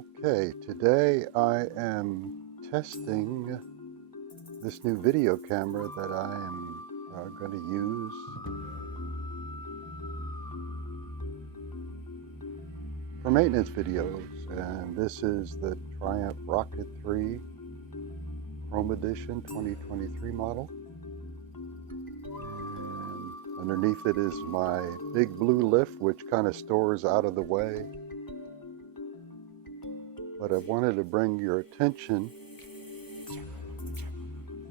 Okay, today I am testing this new video camera that I am going to use for maintenance videos, and this is the Triumph Rocket 3 Chrome Edition 2023 model. And underneath it is my big blue lift, which kind of stores out of the way. But I wanted to bring your attention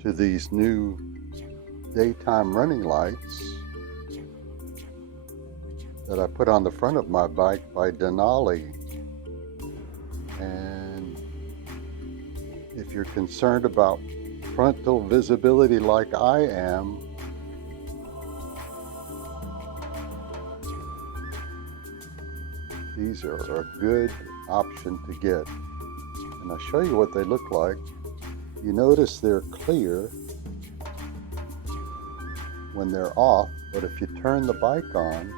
to these new daytime running lights that I put on the front of my bike by Denali. And if you're concerned about frontal visibility like I am, these are a good option to get. And I'll show you what they look like. You notice they're clear when they're off, but if you turn the bike on,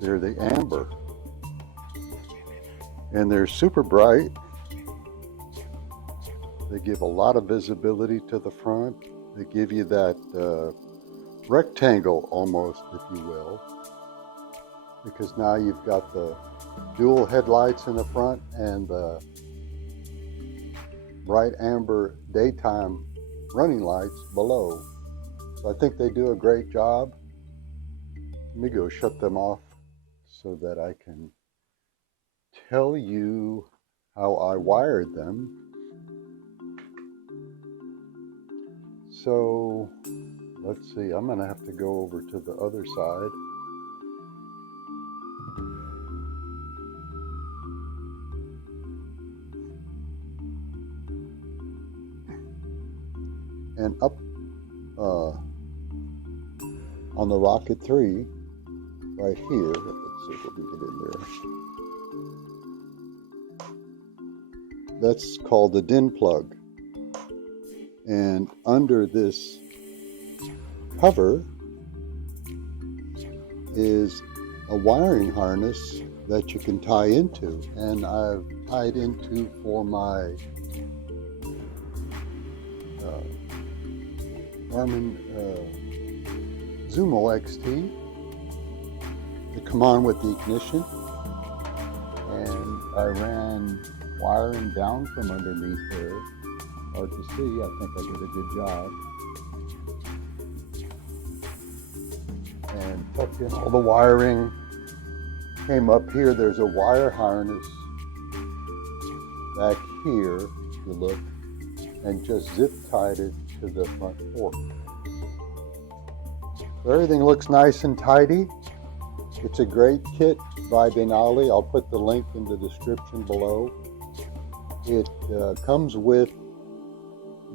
they're the amber. And they're super bright. They give a lot of visibility to the front. They give you that rectangle almost, if you will, because now you've got the dual headlights in the front and the bright amber daytime running lights below. So I think they do a great job. Let me go shut them off so that I can tell you how I wired them. So let's see, I'm going to have to go over to the other side. And up on the Rocket 3, right here, let's see if we can get in there. That's called the DIN plug. And under this cover is a wiring harness that you can tie into, and I've tied into for my Garmin Zumo XT to come on with the ignition, and I ran wiring down from underneath there. Hard to see, I think I did a good job. And tucked in all the wiring. Came up here, there's a wire harness back here, if you look, and just zip tied it to the front fork. So everything looks nice and tidy. It's a great kit by Denali. I'll put the link in the description below. It comes with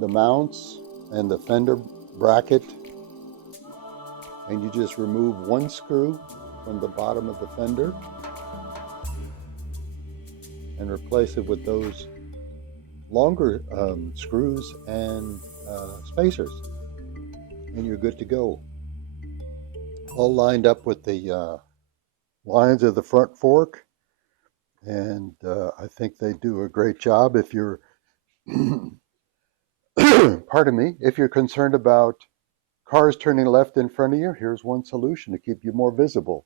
the mounts and the fender bracket, and you just remove one screw from the bottom of the fender and replace it with those longer screws and spacers, and you're good to go. All lined up with the lines of the front fork, and I think they do a great job. If you're pardon me, if you're concerned about cars turning left in front of you, here's one solution to keep you more visible.